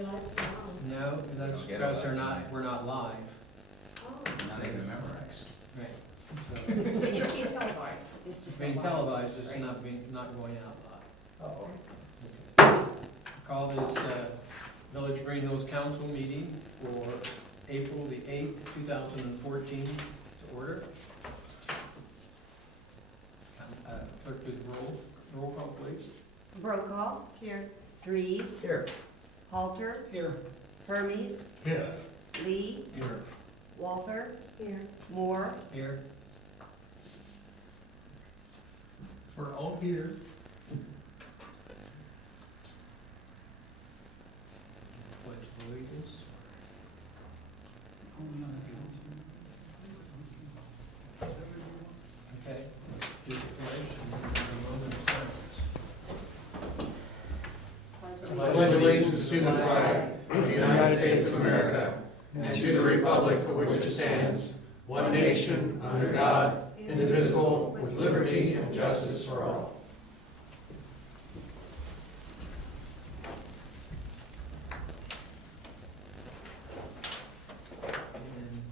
No, that's don't get because it tonight. we're not live. Not even memorized. Right. So, It's being televised, it's just. being not live, televised, it's right? not going out live. Oh, Call this Village Greenhills Council meeting for April the 8th, 2014 to order. Clerk, do the roll call, please. Brokaw. Here. Dries. here. Halter. Here. Hermes. Here. Lee. Here. Walther. Here. Moore. Here. We're all here. Pledge of allegiance. Okay, let's do the pledge and then a moment of silence. I pledge allegiance to the flag of the United States of America and to the republic for which it stands, one nation, under God, indivisible, with liberty and justice for all. And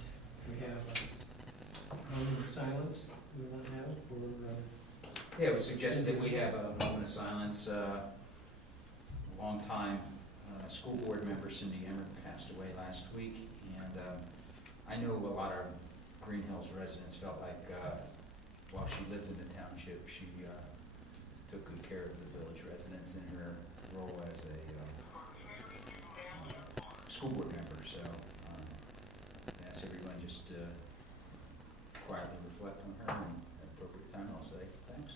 we have a moment of silence we want to have for, Yeah, we suggested that we have a moment of silence. A longtime school board member, Cindy Emmer, passed away last week, and I know a lot of Greenhills residents felt like while she lived in the township, she took good care of the village residents in her role as a school board member. So I ask everyone just to quietly reflect on her, and at the appropriate time I'll say thanks.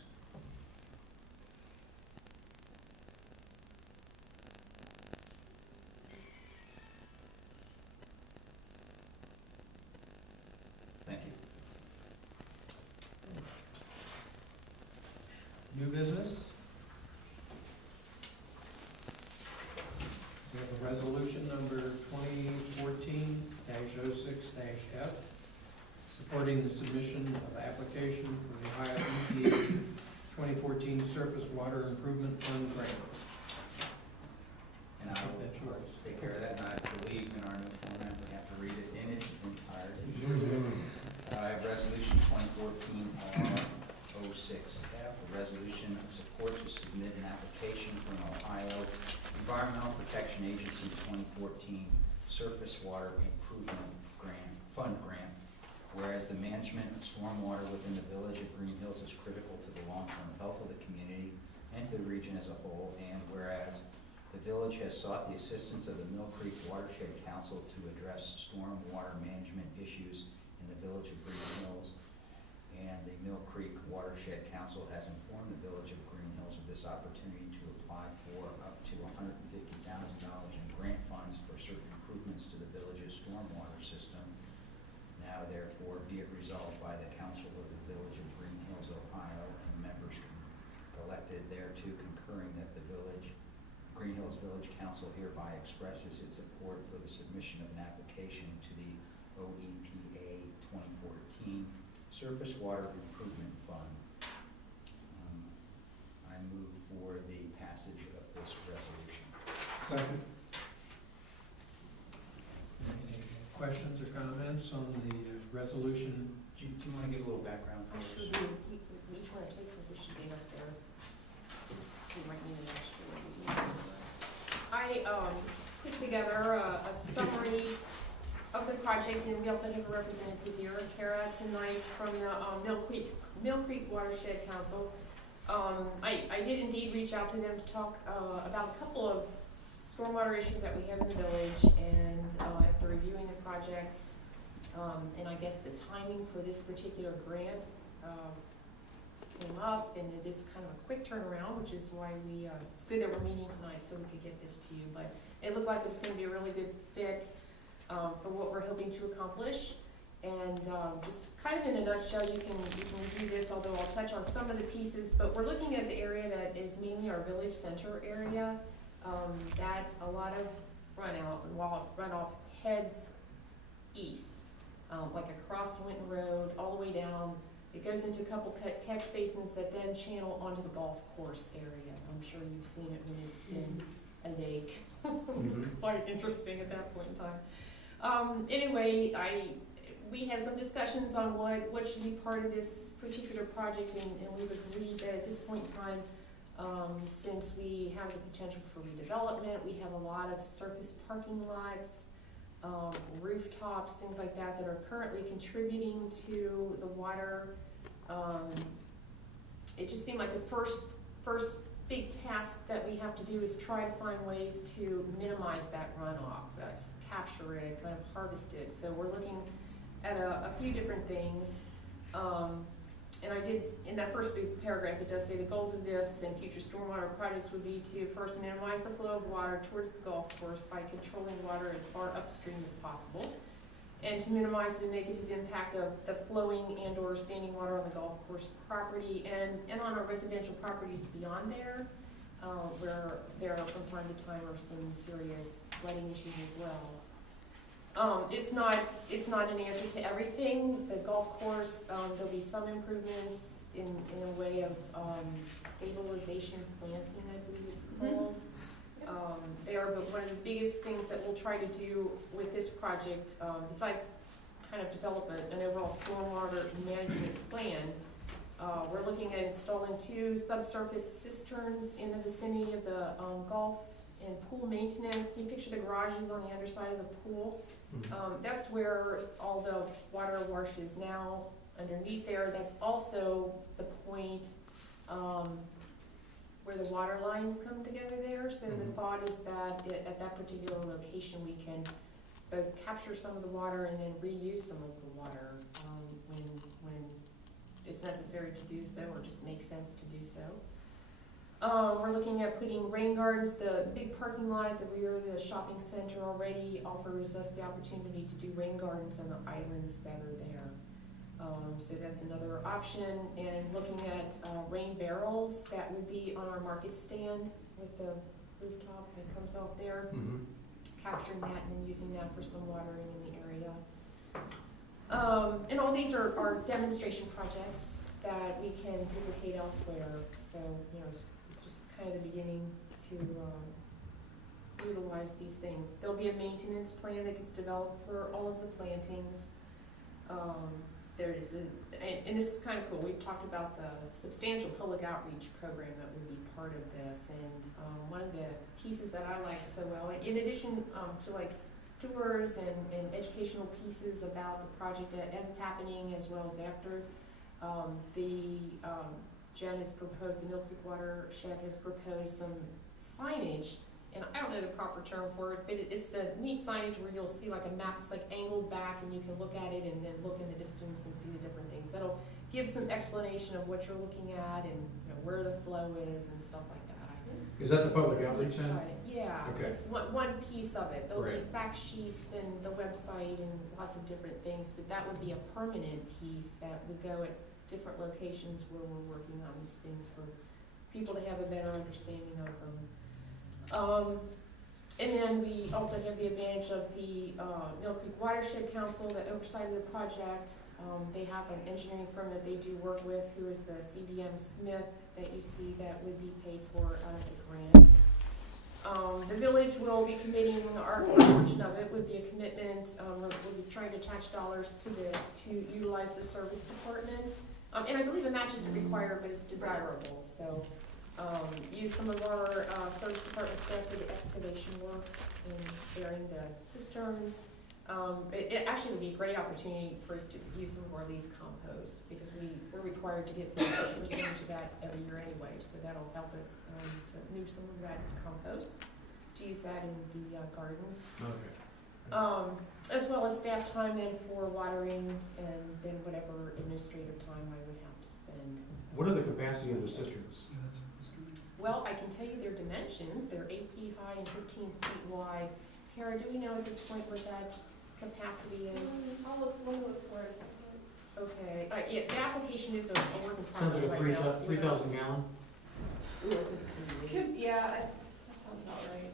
Thank you. New business. We have a resolution number 2014-06-F, supporting the submission of application for the Ohio EPA 2014 Surface Water Improvement Fund grant. And I I'll think that's yours. take care of that, and I believe in our new format, we have to read it in its entirety. I have resolution 2014-06F, a resolution of support to submit an application for an Ohio Environmental Protection Agency 2014 Surface Water Improvement Fund grant. Whereas the management of stormwater within the village of Greenhills is critical to the long-term health of the community and to the region as a whole, and whereas the village has sought the assistance of the Mill Creek Watershed Council to address stormwater management issues in the village of Greenhills, and the Mill Creek Watershed Council has informed the village of Greenhills of this opportunity to apply for up to $150,000 in grant funds for certain improvements to the village's stormwater system. Now therefore be it resolved by the Council of the Village of Greenhills, Ohio, and members elected thereto concurring that the Greenhills Village Council hereby expresses its support for the submission of an application to the OEPA 2014 Surface Water Improvement Fund. I move for the passage of this resolution. Second. Any questions or comments on the resolution? Do you want to give a little background for us? Should we each want to take, or we should be up there? We might need an extra. I put together a summary of the project, and we also have a representative here, Kara, tonight from the Mill Creek Watershed Council. I did indeed reach out to them to talk about a couple of stormwater issues that we have in the village, and after reviewing the projects, and I guess the timing for this particular grant came up, and it is kind of a quick turnaround, which is why it's good that we're meeting tonight so we could get this to you. But it looked like it was going to be a really good fit for what we're hoping to accomplish. And just kind of in a nutshell, you can review this, although I'll touch on some of the pieces. But we're looking at the area that is mainly our village center area. That a lot of runoff heads east, like across Winton Road, all the way down. It goes into a couple catch basins that then channel onto the golf course area. I'm sure you've seen it when it's been a lake. quite interesting at that point in time. Anyway, we had some discussions on what should be part of this particular project, and we've agreed that at this point in time, since we have the potential for redevelopment, we have a lot of surface parking lots, rooftops, things like that that are currently contributing to the water. It just seemed like the first big task that we have to do is try to find ways to minimize that runoff, just capture it, kind of harvest it. So we're looking at a few different things. And I did, in that first big paragraph, it does say the goals of this and future stormwater projects would be to first minimize the flow of water towards the golf course by controlling water as far upstream as possible, and to minimize the negative impact of the flowing and or standing water on the golf course property and on our residential properties beyond there, where there are from time to time are some serious flooding issues as well. It's not an answer to everything. The golf course, there'll be some improvements in a way of stabilization planting, I believe it's called. But one of the biggest things that we'll try to do with this project, besides kind of develop an overall stormwater management plan, we're looking at installing 2 subsurface cisterns in the vicinity of the golf and pool maintenance. Can you picture the garages on the underside of the pool? That's where all the water washes now underneath there. That's also the point where the water lines come together there. So the thought is that at that particular location we can both capture some of the water and then reuse some of the water when it's necessary to do so, or just makes sense to do so. We're looking at putting rain gardens. The big parking lot at the rear of the shopping center already offers us the opportunity to do rain gardens on the islands that are there. So that's another option. And looking at rain barrels, that would be on our market stand with the rooftop that comes out there. Capturing that and then using that for some watering in the area. And all these are demonstration projects that we can duplicate elsewhere. So, you know, it's just kind of the beginning to utilize these things. There'll be a maintenance plan that gets developed for all of the plantings. And this is kind of cool. We've talked about the substantial public outreach program that would be part of this. And one of the pieces that I like so well, in addition to like tours and educational pieces about the project as it's happening as well as after, Jen has proposed, the Mill Creek Watershed has proposed some signage, and I don't know the proper term for it, but it's the neat signage where you'll see like a map that's like angled back and you can look at it and then look in the distance and see the different things. That'll give some explanation of what you're looking at and where the flow is and stuff like that. Is that the public outreach then? Yeah, okay. It's one piece of it. There'll Right. be fact sheets and the website and lots of different things, but that would be a permanent piece that would go at different locations where we're working on these things for people to have a better understanding of them. And then we also have the advantage of the Mill Creek Watershed Council, the oversight of the project. They have an engineering firm that they do work with, who is the CDM Smith that you see that would be paid for out of the grant. The village will be committing, our portion of it would be a commitment, we'll be trying to attach dollars to this to utilize the service department. And I believe a match isn't required, but it's desirable. So use some of our service department staff for the excavation work and burying the cisterns. It actually would be a great opportunity for us to use some of our leaf compost, because we're required to get 50% of that every year anyway. So that'll help us to move some of that compost to use that in the gardens. Okay. As well as staff time then for watering, and then whatever administrative time I would have to spend. What are the capacity of the cisterns? Well, I can tell you their dimensions. They're 8 feet high and 15 feet wide. Kara, do we know at this point what that capacity is? I'll look for it. Okay, yeah, the application is a work in Sounds progress like a right now. so 3,000 gallon. Ooh, I think it's gonna be big. Yeah, that sounds about right.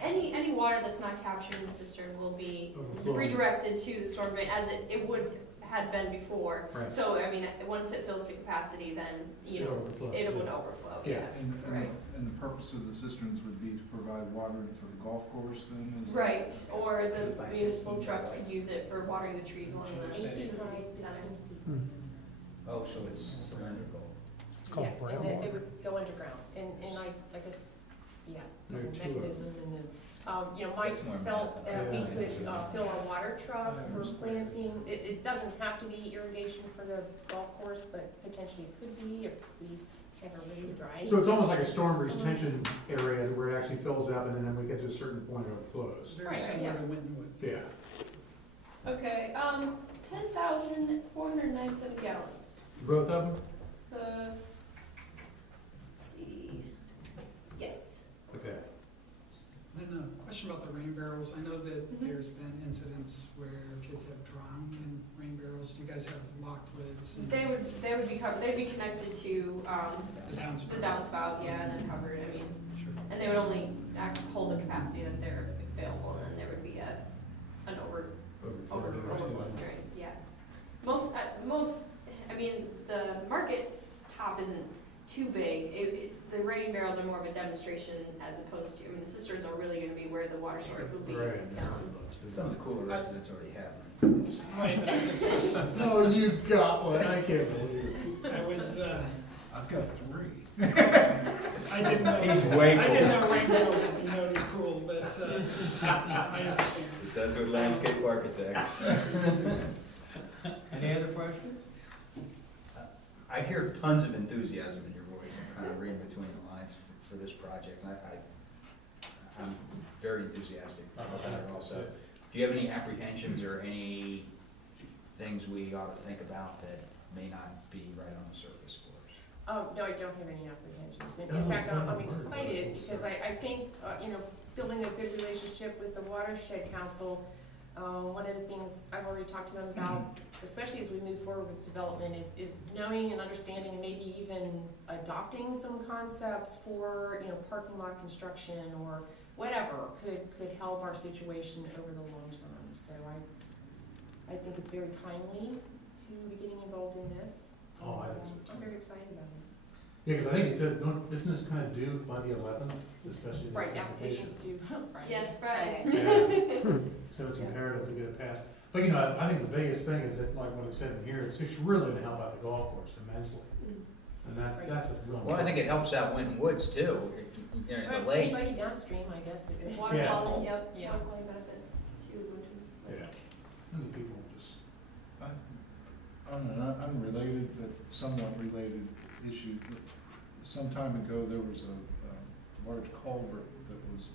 Any water that's not captured in the cistern will be Overflowing. redirected to the storm drain, as it would had been before. Right. So, I mean, once it fills to capacity, then, you know, it would overflow, yeah. Right. And the purpose of the cisterns would be to provide watering for the golf course then? Is that- Right, or the municipal trucks could use it for watering the trees along the Should have city said center. Oh, so it's cylindrical. Yes, and they would go underground, and I guess, yeah, the There are two of them. mechanism, and then, you know, Mike That's more felt that we math. could, Yeah. fill our water truck for planting. It doesn't have to be irrigation for the golf course, but potentially it could be if we have a really dry. So it's almost like a storm retention area where it actually fills up and then when it gets to a certain point it overflows. Right, yeah. Yeah. Okay, 10,497 gallons. Both of them? Let's see, yes. Okay. Then a question about the rain barrels. I know that Mhm. there's been incidents where kids have drowned in rain barrels. Do you guys have locked lids? and They would be covered, they'd be connected to, The downspout? the downspout, yeah, and then covered, I mean, Sure. and they would only hold the capacity that they're available, and then there would be an overflow drain, yeah. Most, I mean, the market top isn't too big. The rain barrels are more of a demonstration as opposed to, I mean, the cisterns are really gonna be where the water storage will be Right. down. Some of the cooler residents already have them. No, you got one, I can't believe it. I was, I've got 3. I didn't know. He's way I didn't know rain barrels would be noted cool, but, I understand. It does with landscape architects. Any other questions? I hear tons of enthusiasm in your voice. I'm kind of reading between the lines for this project. I'm very enthusiastic about that also. Do you have any apprehensions or any things we ought to think about that may not be right on the surface for us? No, I don't have any apprehensions. In fact, I'm excited because I think, you know, building a good relationship with the Watershed Council, one of the things I've already talked to them about, especially as we move forward with development, is knowing and understanding and maybe even adopting some concepts for, you know, parking lot construction or whatever could help our situation over the long term. So I think it's very timely to be getting involved in this. Oh, I think so too. I'm very excited about it. Yeah, because I think it's, isn't this kind of due by the 11th, especially this Right, application? applications due Friday. Yes, Friday. Yeah. So it's imperative to get it passed. But, you know, I think the biggest thing is that, like what it said in here, it's really gonna help out the golf course immensely. And that's a real. Well, I think it helps out Winton Woods too. You know, the Or lake. anybody downstream, I guess. it- Water Yeah. quality, yep, Yeah. water quality benefits to Winton. Yeah. And the people just, On an unrelated but somewhat related issue, some time ago, there was a large culvert that was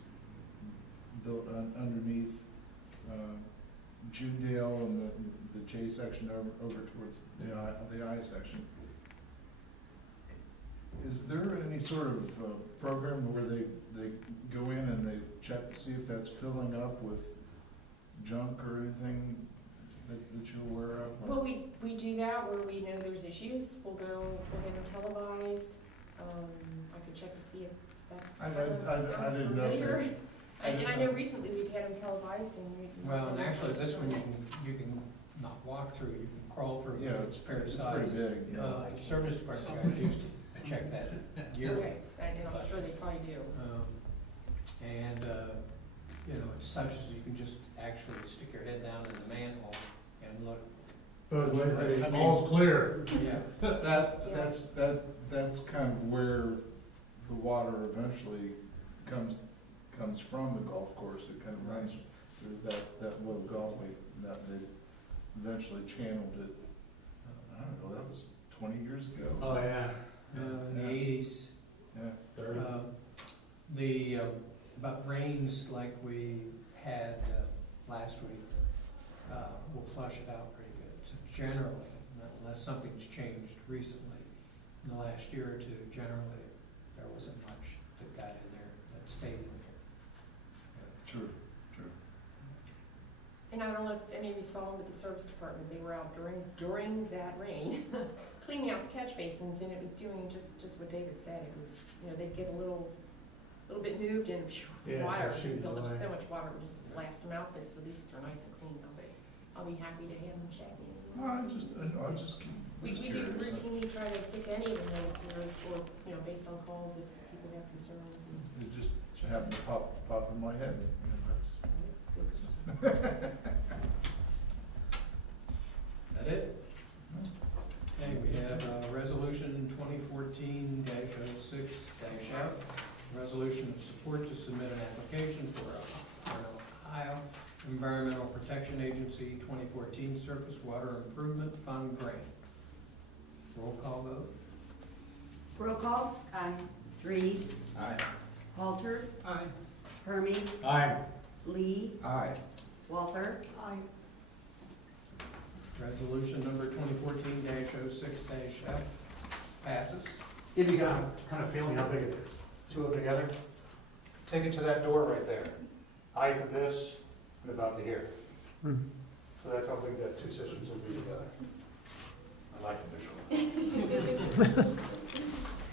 built underneath Judale and the J section over towards the I section. Is there any sort of program where they go in and they check to see if that's filling up with junk or anything that you're aware of? Well, we do that where we know there's issues. We'll go ahead and televised. I could check to see if that I didn't know if familiar. they- And I know recently we've had them televised and we. Well, and actually, this one you can not walk through, you can crawl through. Yeah, It's fair it's size. pretty big. The service department guys used to check that yearly. Okay, and I'm sure they probably do. And, you know, it's such as you can just actually stick your head down in the manhole and look. those ways, I mean- all's clear. Yeah. That's kind of where the water eventually comes from the golf course. It kind of runs through that little gully that they eventually channeled it. I don't know, that was 20 years ago. Oh, yeah. In the eighties. Yeah. 30. But rains like we had last week will flush it out pretty good. So generally, unless something's changed recently, in the last year or two, generally, there wasn't much that got in there that stayed in there. True. And I don't know if any of you saw them with the service department. They were out during that rain, cleaning out the catch basins, and it was doing just what David said. It was, you know, they'd get a little bit moved and Yeah, water, start shooting build up away. so much water, it would just blast them out, but at least they're nice and clean, don't they? I'll be happy to have them check in. No, I just We do curious. routinely try to pick any of them or, based on calls if people have concerns. It just happened to pop in my head. That it? Okay, we have Resolution 2014-06-F, resolution of support to submit an application for an Ohio Environmental Protection Agency 2014 Surface Water Improvement Fund Grant. Roll call vote. Roll call. Aye. Drees, Aye. Halter, Aye. Hermes, Aye. Lee, Aye. Walther. Aye. Resolution number 2014-06-F passes. If you kind of feeling how big it is, two of them together, take it to that door right there. Height of this, and about to here. So that's how big that two systems will be together. I like the visual.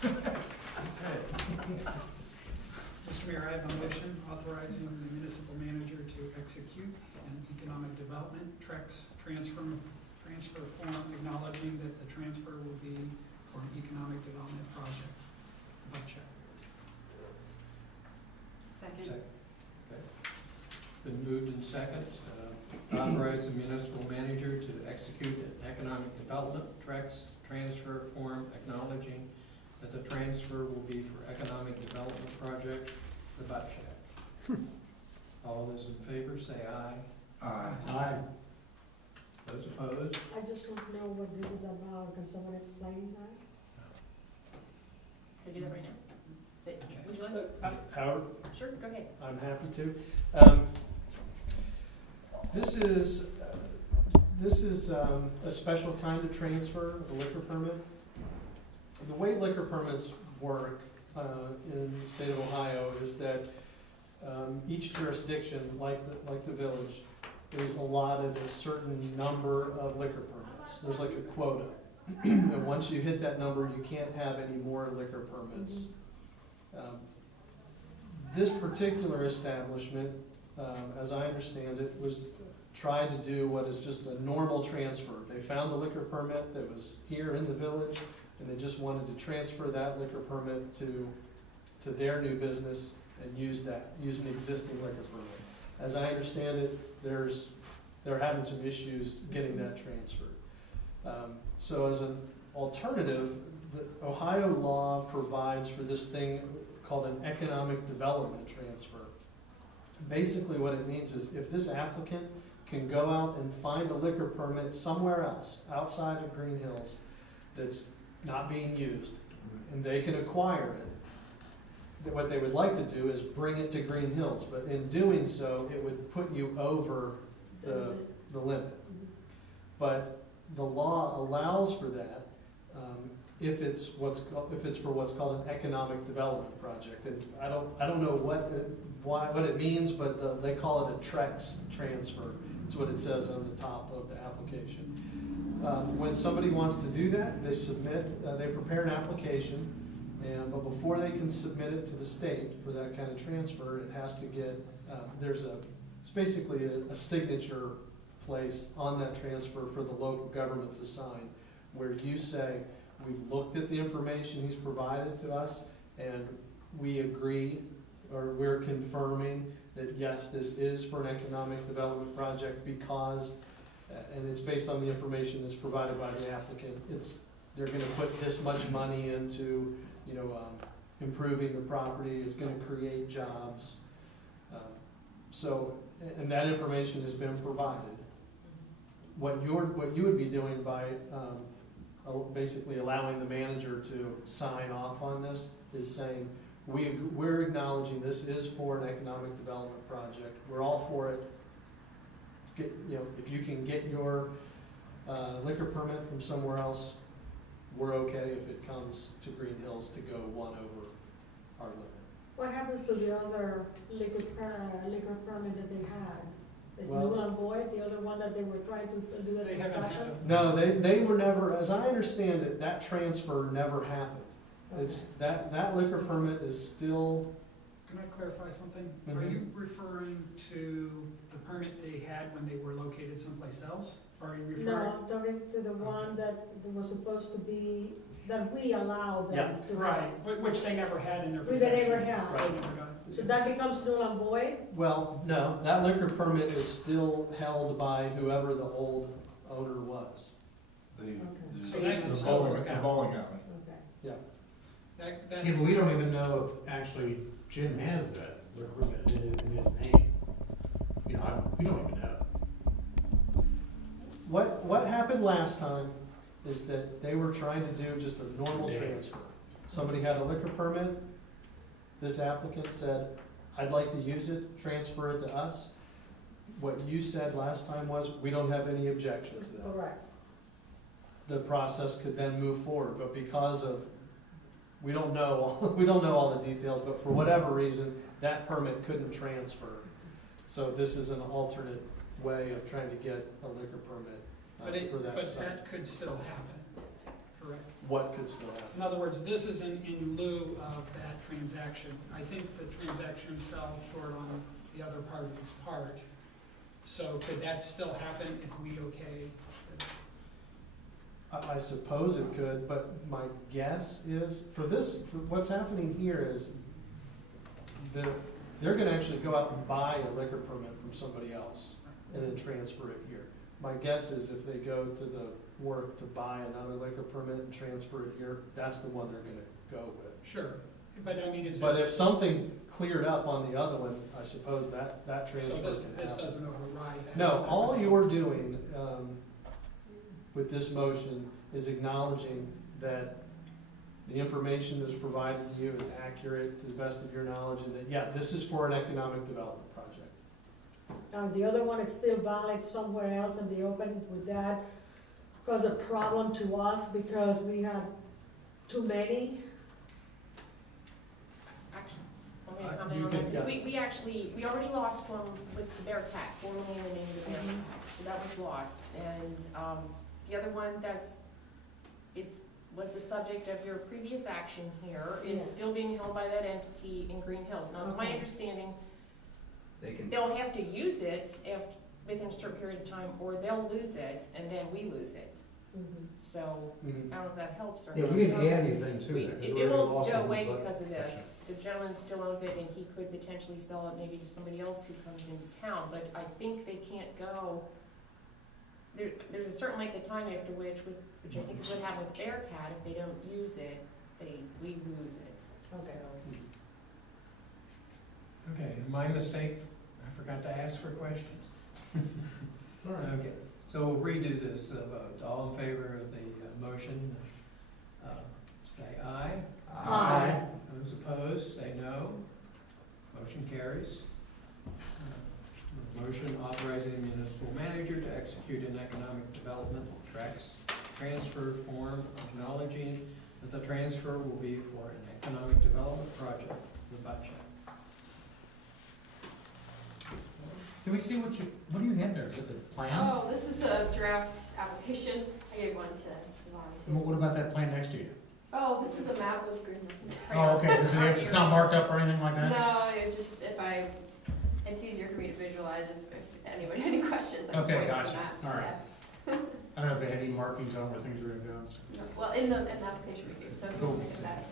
Okay. Mr. Mayor, I have a motion authorizing the municipal manager to execute an economic development transfer form acknowledging that the transfer will be for an economic development project. Budget. Second. Okay. It's been moved in second. Authorize the municipal manager to execute an economic development transfer form acknowledging that the transfer will be for economic development project, the butt check. All those in favor say aye. Aye. Aye. Those opposed? I just want to know what this is about. Can someone explain that? Can I do that right now? Would you like to? Howard, Sure, go ahead. I'm happy to. This is a special kind of transfer of a liquor permit. The way liquor permits work in the state of Ohio is that each jurisdiction, like the village, is allotted a certain number of liquor permits. There's like a quota. And once you hit that number, you can't have any more liquor permits. This particular establishment, as I understand it, was tried to do what is just a normal transfer. They found a liquor permit that was here in the village, and they just wanted to transfer that liquor permit to their new business and use an existing liquor permit. As I understand it, they're having some issues getting that transferred. So as an alternative, the Ohio law provides for this thing called an economic development transfer. Basically what it means is if this applicant can go out and find a liquor permit somewhere else, outside of Greenhills, that's not being used, and they can acquire it, what they would like to do is bring it to Greenhills, but in doing so, it would put you over the limit. But the law allows for that if it's for what's called an economic development project. And I don't know what it means, but they call it a TREX transfer. It's what it says on the top of the application. When somebody wants to do that, they prepare an application, but before they can submit it to the state for that kind of transfer, it has to get it's basically a signature place on that transfer for the local government to sign, where you say, we've looked at the information he's provided to us, and we agree, or we're confirming that yes, this is for an economic development project because, and it's based on the information that's provided by the applicant. They're gonna put this much money into, improving the property, it's gonna create jobs. And that information has been provided. What you would be doing by basically allowing the manager to sign off on this is saying, we're acknowledging this is for an economic development project. We're all for it. If you can get your liquor permit from somewhere else, we're okay if it comes to Greenhills to go one over our limit. What happens to the other liquor permit that they had? Is Well- null and void, the other one that they were trying to do the They haven't transaction? had- No, they were never, as I understand it, that transfer never happened. It's, that liquor permit is still, Can I clarify something? Are Mhm. you referring to the permit they had when they were located someplace else? Or are you referring? No, I'm talking to the one that was supposed to be, that we allowed Yeah. them to Right, have. which they never had in their Which they possession. never had. They never got. So that becomes null and void? Well, no, that liquor permit is still held by whoever the old owner was. So that The is bowling alley. Okay. Yeah. That's. Yeah, but we don't even know if actually Jim has that liquor permit in his name. You know, we don't even know. What happened last time is that they were trying to do just a normal transfer. Somebody had a liquor permit, this applicant said, I'd like to use it, transfer it to us. What you said last time was, we don't have any objection to that. Correct. The process could then move forward, but because of, we don't know, we don't know all the details, but for whatever reason, that permit couldn't transfer. So this is an alternate way of trying to get a liquor permit for that But site. that could still happen, correct? What could still happen? In other words, this is in lieu of that transaction. I think the transaction fell short on the other party's part. So could that still happen if we okay? I suppose it could, but my guess is, for what's happening here is they're gonna actually go out and buy a liquor permit from somebody else and then transfer it here. My guess is if they go to the work to buy another liquor permit and transfer it here, that's the one they're gonna go with. Sure, but I mean, is But it, if something cleared up on the other one, I suppose that transfer so can this happen. doesn't override that? No, all you're doing with this motion is acknowledging that the information that's provided to you is accurate to the best of your knowledge, and that, yeah, this is for an economic development project. Now, the other one is still valid somewhere else in the open. Would that cause a problem to us because we had too many? Actually, I'm gonna You comment on can- that, because yeah. we already lost one with the Bearcat, formerly in the name of the Bearcat, so that was lost. And, the other one was the subject of your previous action here, is Yeah. still being held by that entity in Greenhills. Now, it's my Okay. understanding, They can, they'll have to use it within a certain period of time, or they'll lose it, and then we lose it. Mhm. So, I don't know if that helps or not. Yeah, we didn't add anything to We- it. 'cause It we it already won't lost go one, away but- because of this. The gentleman still owns it, and he could potentially sell it maybe to somebody else who comes into town, but I think they can't go. There's a certain length of time after which I think is what happened with Bearcat, if they don't use it, we lose it. Okay. So, Okay, my mistake, I forgot to ask for questions. All right. Okay, so we'll redo this vote. All in favor of the motion, say aye. Aye. Those opposed, say no. Motion carries. Motion authorizing the municipal manager to execute an economic development tax transfer form acknowledging that the transfer will be for an economic development project, the budget. Can we see what do you have there? Is it the plan? Oh, this is a draft application. I gave one to Yvonne. And what about that plan next to you? Oh, this is a map of Greenhills. Oh, okay, it's not marked up or anything like that? No, it's easier for me to visualize if anybody had any questions. I can Okay, point to the gotcha. map. All right. Yeah. I don't know if they had any markings on where things are gonna go. No, well, in the application review, so if you Cool. think of that.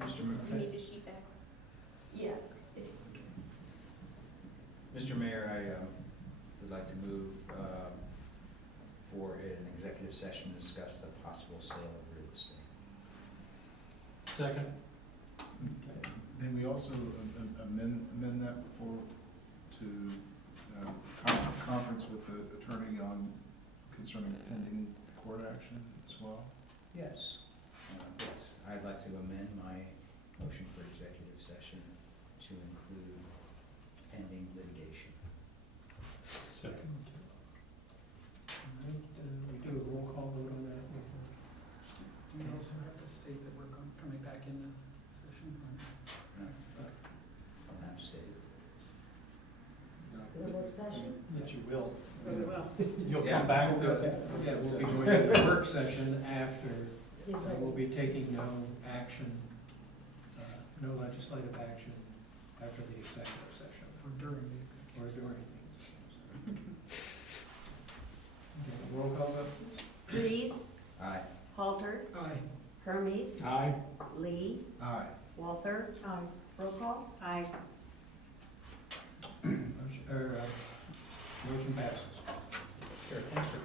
Mr. You Mayor, need the sheet back? Yeah. Mr. Mayor, I would like to move for an executive session to discuss the possible sale of real estate. Second. Then we also amend that to conference with the attorney concerning pending court action as well. Yes. Yes, I'd like to amend my motion for executive session to include pending litigation. Second. All right, we do a roll call vote on that. Do you also have to state that we're coming back in the session? I'll have to say it. The work session? That you will. Very well. You'll Yeah. come back to it. Yeah, we'll be going to the work session after, Yes. we'll be taking no action, no legislative action after the executive session. Or was there anything. Okay, roll call vote? Reese, Aye. Halter, Aye. Hermes, Aye. Lee, Aye. Walther, Aye. roll call. Aye. Motion passes. Sure, thanks for